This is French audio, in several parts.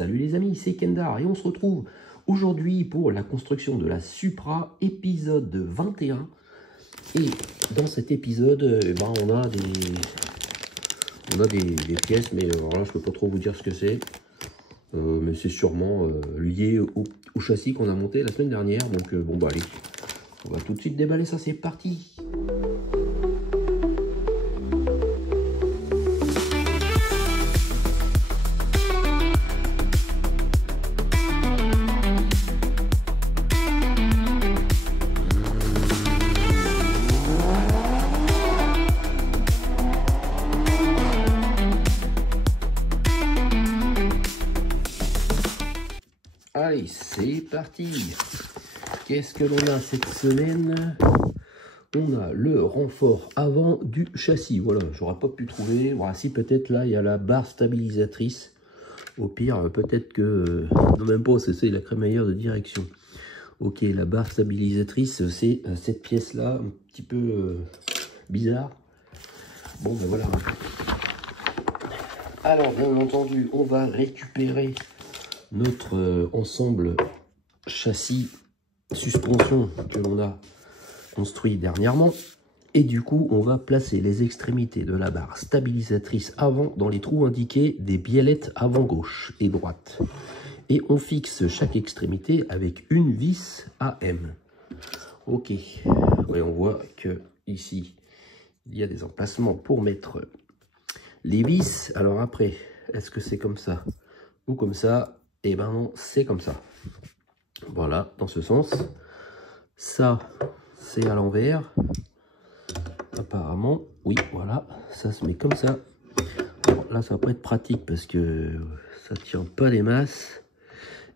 Salut les amis, c'est Kendar et on se retrouve aujourd'hui pour la construction de la Supra, épisode 21. Et dans cet épisode, on a des pièces, mais alors là je peux pas trop vous dire ce que c'est. Mais c'est sûrement lié au châssis qu'on a monté la semaine dernière. Donc bon bah allez, on va tout de suite déballer ça, c'est parti. Allez, c'est parti. Qu'est-ce que l'on a cette semaine? On a le renfort avant du châssis. Voilà, j'aurais pas pu trouver. Voilà, si peut-être là, il y a la barre stabilisatrice. Au pire, peut-être que... non, même pas, c'est la crémaillère de direction. Ok, la barre stabilisatrice, c'est cette pièce-là, un petit peu bizarre. Bon, ben voilà. Alors, bien entendu, on va récupérer notre ensemble châssis suspension que l'on a construit dernièrement, et du coup on va placer les extrémités de la barre stabilisatrice avant dans les trous indiqués des biellettes avant gauche et droite, et on fixe chaque extrémité avec une vis AM. Ok, et on voit que ici il y a des emplacements pour mettre les vis. Alors après, est-ce que c'est comme ça ou comme ça? Et ben non, c'est comme ça. Voilà, dans ce sens. Ça, c'est à l'envers. Apparemment, oui, voilà. Ça se met comme ça. Alors là, ça va pas être pratique parce que ça tient pas les masses.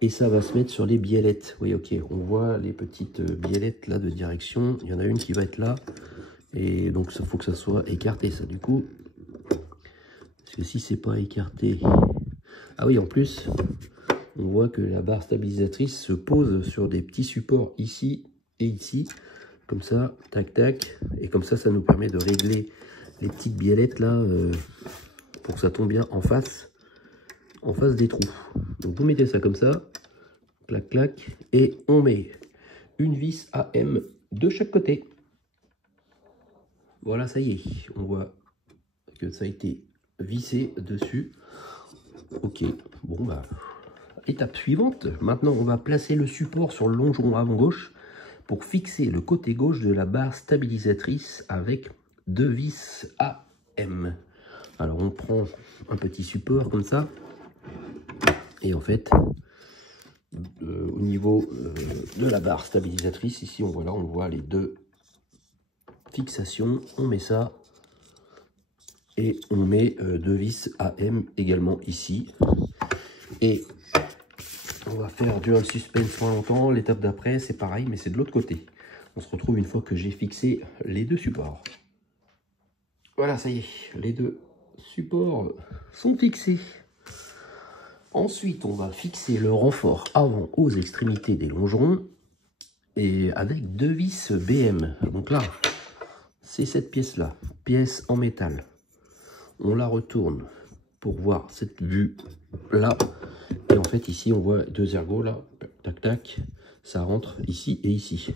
Et ça va se mettre sur les biellettes. Oui, ok, on voit les petites biellettes là de direction. Il y en a une qui va être là. Et donc, il faut que ça soit écarté, ça, du coup. Parce que si c'est pas écarté... Ah oui, en plus... on voit que la barre stabilisatrice se pose sur des petits supports ici et ici. Comme ça, tac, tac. Et comme ça, ça nous permet de régler les petites biellettes là pour que ça tombe bien en face des trous. Donc vous mettez ça comme ça, clac, clac. Et on met une vis AM de chaque côté. Voilà, ça y est. On voit que ça a été vissé dessus. Ok, bon bah... étape suivante, maintenant on va placer le support sur le longeron avant gauche pour fixer le côté gauche de la barre stabilisatrice avec deux vis AM. Alors on prend un petit support comme ça, et en fait au niveau de la barre stabilisatrice, ici on voit les deux fixations. On met ça et on met deux vis AM également ici, et on va faire durer le suspense pendant longtemps. L'étape d'après, c'est pareil, mais c'est de l'autre côté. On se retrouve une fois que j'ai fixé les deux supports. Voilà, ça y est, les deux supports sont fixés. Ensuite, on va fixer le renfort avant aux extrémités des longerons, et avec deux vis BM. Donc là, c'est cette pièce-là, pièce en métal. On la retourne pour voir cette vue-là. Et en fait, ici, on voit deux ergots, là, tac, tac, ça rentre ici et ici.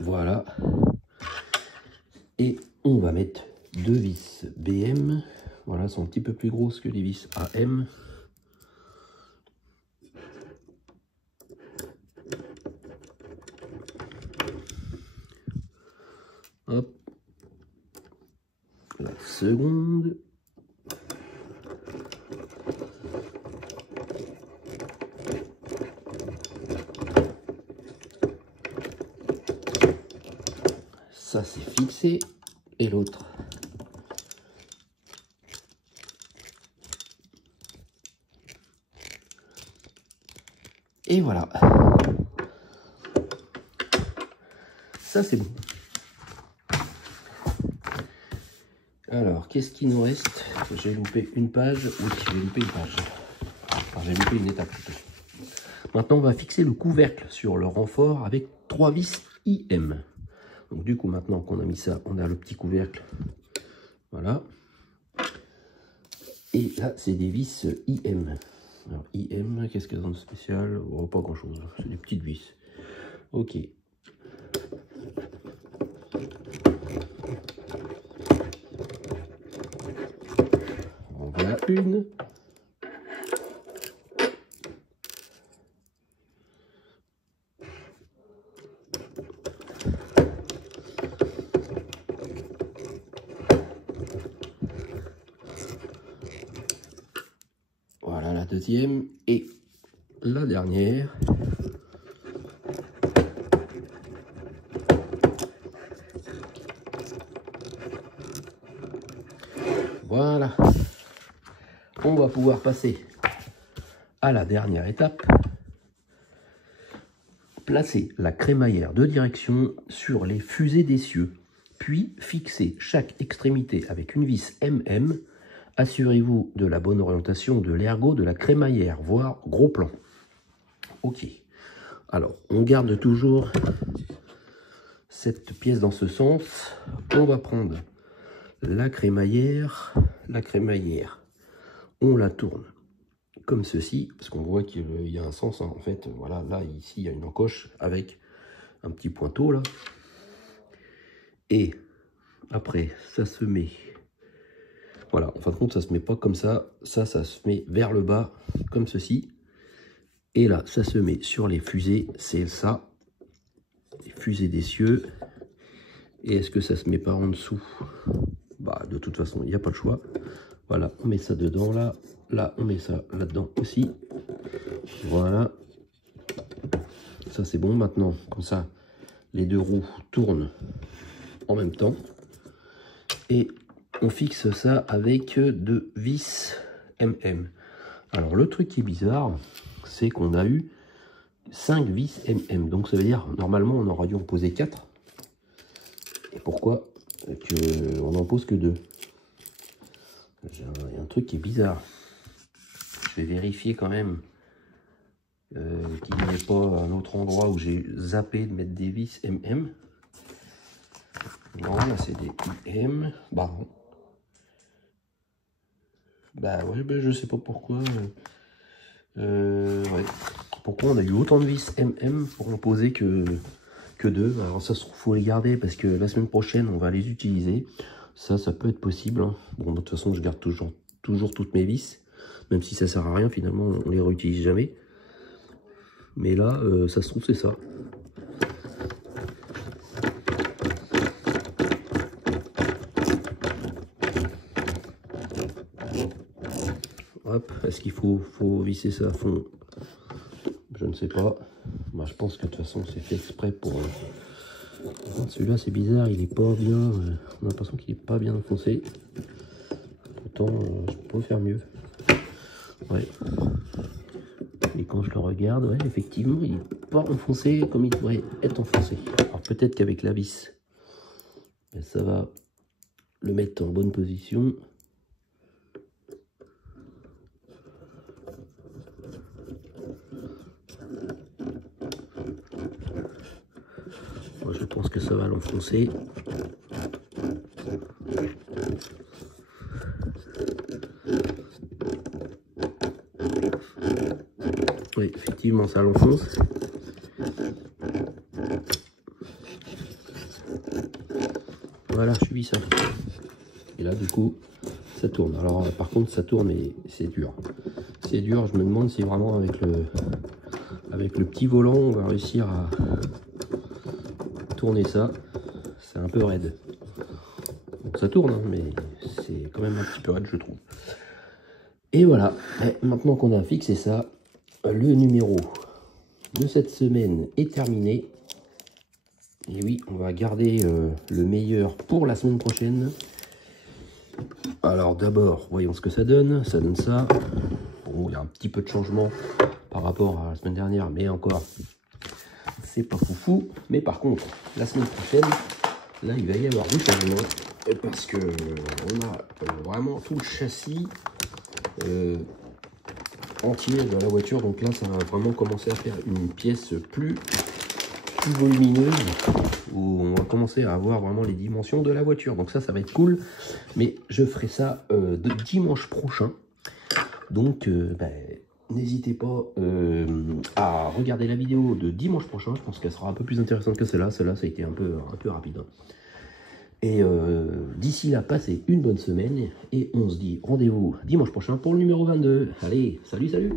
Voilà. Et on va mettre deux vis BM. Voilà, elles sont un petit peu plus grosses que les vis AM. Hop. La seconde. Ça c'est fixé, et l'autre. Et voilà. Ça c'est bon. Alors, qu'est-ce qu'il nous reste? J'ai loupé une page. Oui, j'ai loupé une page. Enfin, j'ai loupé une étape plutôt. Maintenant, on va fixer le couvercle sur le renfort avec 3 vis IM. Donc du coup, maintenant qu'on a mis ça, on a le petit couvercle. Voilà. Et là, c'est des vis IM. Alors, IM, qu'est-ce qu'elles ont de spécial? Oh, pas grand-chose, c'est des petites vis. Ok. En voilà une. Voilà la deuxième et la dernière. Voilà. On va pouvoir passer à la dernière étape. Placer la crémaillère de direction sur les fusées d'essieu, puis fixer chaque extrémité avec une vis MM. Assurez-vous de la bonne orientation de l'ergot de la crémaillère, voire gros plan. Ok. Alors, on garde toujours cette pièce dans ce sens. On va prendre la crémaillère. On la tourne comme ceci, parce qu'on voit qu'il y a un sens, hein, en fait. Voilà, là, ici, il y a une encoche avec un petit pointeau, là. Et après, ça se met... Voilà, en fin de compte, ça se met pas comme ça. Ça se met vers le bas, comme ceci. Et là, ça se met sur les fusées, c'est ça. Les fusées d'essieu. Et est-ce que ça se met pas en dessous? Bah, de toute façon, il n'y a pas de choix. Voilà, on met ça dedans, là. Là, on met ça là-dedans aussi. Voilà. Ça, c'est bon. Maintenant, comme ça, les deux roues tournent en même temps. Et on fixe ça avec deux vis MM. Alors, le truc qui est bizarre, c'est qu'on a eu 5 vis MM. Donc, ça veut dire, normalement, on aurait dû en poser 4. Et pourquoi on n'en pose que 2? Il y a un truc qui est bizarre. Je vais vérifier quand même qu'il n'y ait pas un autre endroit où j'ai zappé de mettre des vis MM. Non, là c'est des IM. Bah non. Bah ouais, bah, je sais pas pourquoi. Ouais. Pourquoi on a eu autant de vis MM pour en poser que 2. Alors ça se trouve, faut les garder parce que la semaine prochaine on va les utiliser. Ça peut être possible, hein. Bon, de toute façon je garde toujours toutes mes vis. Même si ça sert à rien, finalement on les réutilise jamais. Mais là, ça se trouve c'est ça. Hop, est-ce qu'il faut visser ça à fond? Je ne sais pas. Bah, je pense que de toute façon c'est fait exprès pour... Celui-là c'est bizarre, il est pas bien... on a l'impression qu'il est pas bien enfoncé. Pourtant, je peux faire mieux. Ouais. Et quand je le regarde, ouais, effectivement, il n'est pas enfoncé comme il devrait être enfoncé. Alors peut-être qu'avec la vis, ça va le mettre en bonne position. Moi, je pense que ça va l'enfoncer. Oui, effectivement, ça l'enfonce. Voilà, je suis ça. Et là, du coup, ça tourne. Alors, par contre, ça tourne et c'est dur. C'est dur, je me demande si vraiment avec le petit volant, on va réussir à tourner ça. C'est un peu raide. Donc ça tourne, hein, mais c'est quand même un petit peu raide, je trouve. Et voilà, et maintenant qu'on a fixé ça, le numéro de cette semaine est terminé. Et oui, on va garder le meilleur pour la semaine prochaine. Alors d'abord, voyons ce que ça donne. Ça donne ça. Bon, il y a un petit peu de changement par rapport à la semaine dernière, mais encore, c'est pas foufou. Mais par contre, la semaine prochaine, là, il va y avoir du changement. Parce que on a vraiment tout le châssis entier de la voiture. Donc là, ça va vraiment commencer à faire une pièce plus volumineuse, où on va commencer à avoir vraiment les dimensions de la voiture. Donc ça va être cool. Mais je ferai ça dimanche prochain. Donc, n'hésitez pas à regarder la vidéo de dimanche prochain. Je pense qu'elle sera un peu plus intéressante que celle-là. Celle-là, ça a été un peu rapide. Hein. Et d'ici là, passez une bonne semaine. Et on se dit rendez-vous dimanche prochain pour le numéro 22. Allez, salut, salut!